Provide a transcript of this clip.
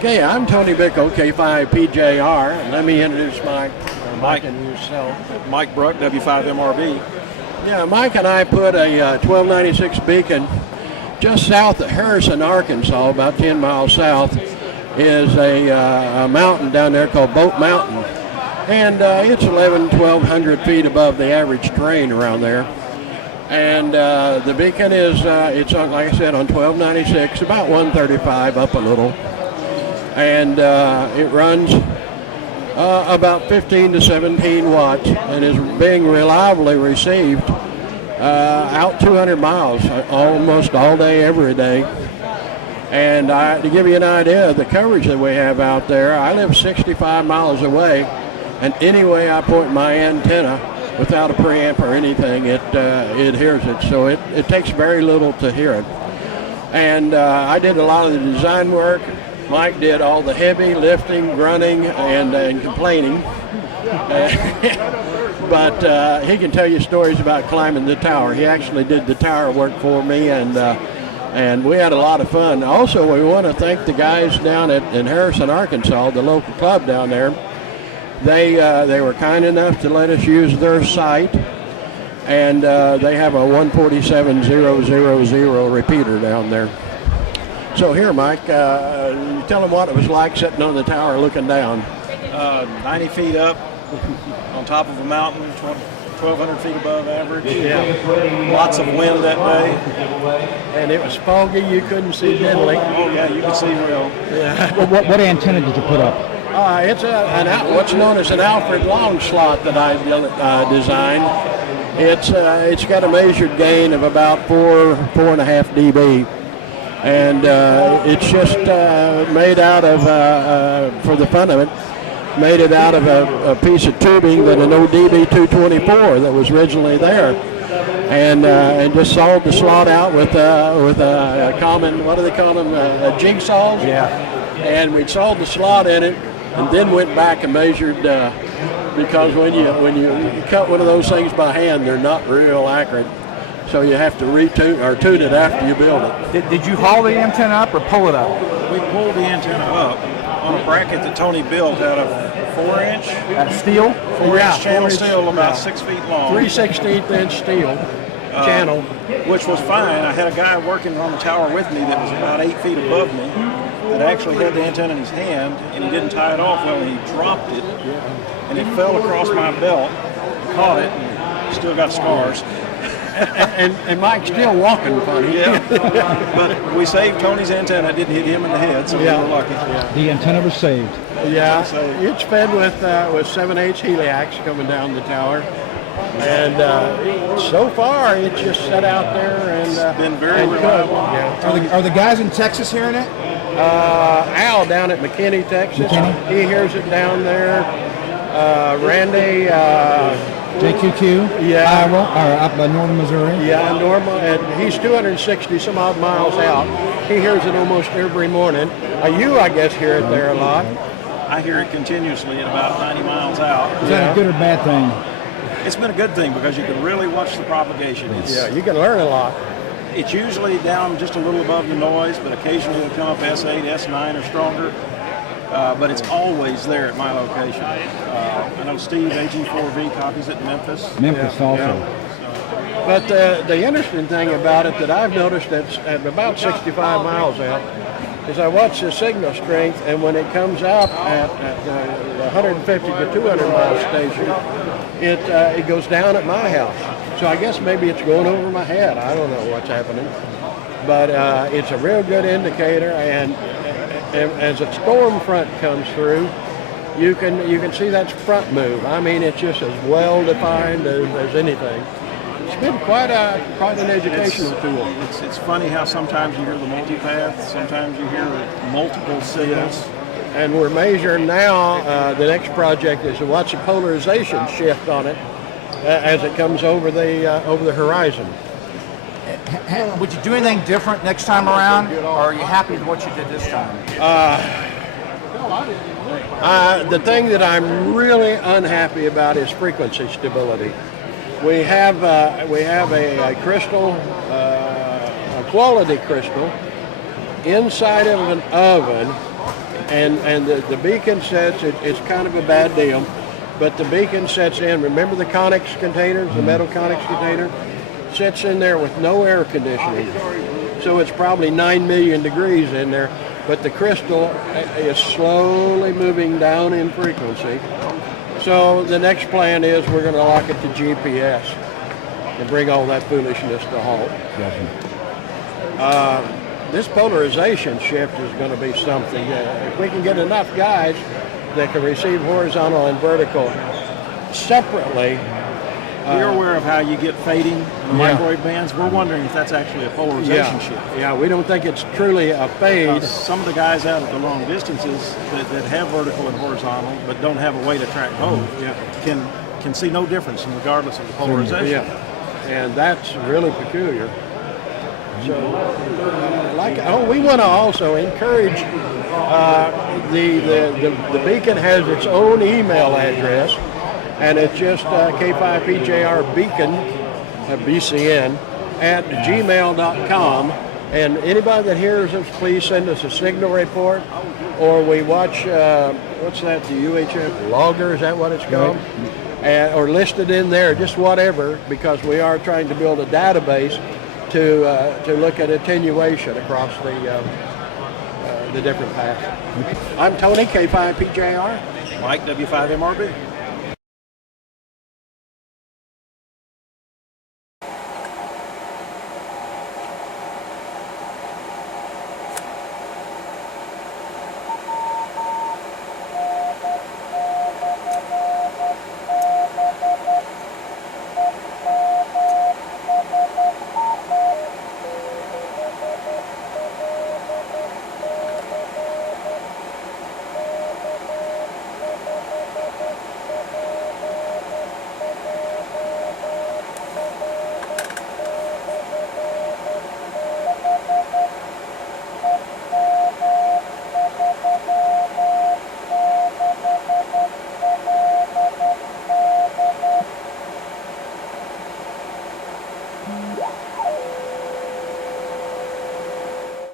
Okay, I'm Tony Bickle, K5PJR, and let me introduce Mike and yourself. Mike Bruck, W5MRB. Yeah, Mike and I put a 1296 beacon just south of Harrison, Arkansas, about 10 miles south, is a mountain down there called Boat Mountain. And it's 1,100 feet above the average terrain around there. And the beacon is, it's on, like I said, on 1296, about 135 up a little. And it runs about 15 to 17 watts and is being reliably received out 200 miles almost all day, every day. And to give you an idea of the coverage that we have out there, I live 65 miles away, and any way I point my antenna without a preamp or anything, it hears it. So it takes very little to hear it. And I did a lot of the design work. Mike did all the heavy lifting, grunting, and complaining. But he can tell you stories about climbing the tower. He actually did the tower work for me, and we had a lot of fun. Also, we want to thank the guys down in Harrison, Arkansas, the local club down there. They were kind enough to let us use their site, and they have a 147,000 repeater down there. So here, Mike, tell them what it was like sitting on the tower looking down. 90 feet up on top of a mountain, 1,200 feet above average. Yeah. Lots of wind that day. And it was foggy, you couldn't see diddly. Oh yeah, you could see real. Yeah. Well, what antenna did you put up? It's what's known as an Alfred long slot that I designed. It's got a measured gain of about 4.5 dB. And it's just made out of, for the fun of it, made it out of a piece of tubing that an old DB224 that was originally there, and just sawed the slot out with a common, what do they call them, jigsaws? Yeah. And we sawed the slot in it, and then went back and measured, because when you cut one of those things by hand, they're not real accurate. So you have to toot it after you build it. Did you haul the antenna up or pull it up? We pulled the antenna up on a bracket that Tony built out of 4-inch. Out of steel? 4-inch channel steel, about 6 feet long. 3/16 inch steel channel. Which was fine. I had a guy working on the tower with me that was about 8 feet above me that actually had the antenna in his hand, and he didn't tie it off well, and he dropped it, and it fell across my belt, caught it, and still got scars. And Mike's still walking funny. Yeah, but we saved Tony's antenna. It didn't hit him in the head, so we were lucky. Yeah. The antenna was saved. Yeah, it's fed with 7/8 heliacs coming down the tower, and so far it's just set out there and been very and reliable. Yeah. Are the guys in Texas hearing it? Al down at McKinney, Texas, he hears it down there. Randy. JQQ, Yeah. Iowa, or up by northern Missouri. Yeah, Norma, and he's 260 some odd miles out. He hears it almost every morning. You, I guess, hear it there a lot. I hear it continuously at about 90 miles out. Is that a good or bad thing? It's been a good thing because you can really watch the propagation. You can learn a lot. It's usually down just a little above the noise, but occasionally it'll come up S8, S9 or stronger. But it's always there at my location. I know Steve, AG4V, copies it in Memphis. Also. Yeah. But the interesting thing about it that I've noticed at about 65 miles out is I watch the signal strength, and when it comes out at the 150 to 200 mile station, it goes down at my house. So I guess maybe it's going over my head. I don't know what's happening. But it's a real good indicator, and as a storm front comes through, you can see that front move. I mean, it's just as well defined as anything. It's been quite an educational tool. It's funny how sometimes you hear the multipath, sometimes you hear multiple signals. And we're measuring now. The next project is to watch the polarization shift on it as it comes over the horizon. Would you do anything different next time around, or are you happy with what you did this time? The thing that I'm really unhappy about is frequency stability. We have a crystal, a quality crystal, inside of an oven and the beacon sets, it's kind of a bad deal, but the beacon sets in, remember the Conex containers, the metal Conex container? Sits in there with no air conditioning. So it's probably 9 million degrees in there, but the crystal is slowly moving down in frequency. So the next plan is we're going to lock it to GPS and bring all that foolishness to a halt. This polarization shift is going to be something. If we can get enough guys that can receive horizontal and vertical separately. We're aware of how you get fading in the microwave bands. We're wondering if that's actually a polarization shift. Yeah, we don't think it's truly a fade. Some of the guys out at the long distances that have vertical and horizontal but don't have a way to track both can see no difference regardless of the polarization. Yeah, and that's really peculiar. So, we want to also encourage the beacon has its own email address, and it's just K5PJR beacon, BCN, at gmail.com. And anybody that hears us, please send us a signal report, or we watch, what's that, the UHF logger, is that what it's called? Right. Or listed in there, just whatever, because we are trying to build a database to look at attenuation across the different paths. I'm Tony, K5PJR. Mike, W5MRB.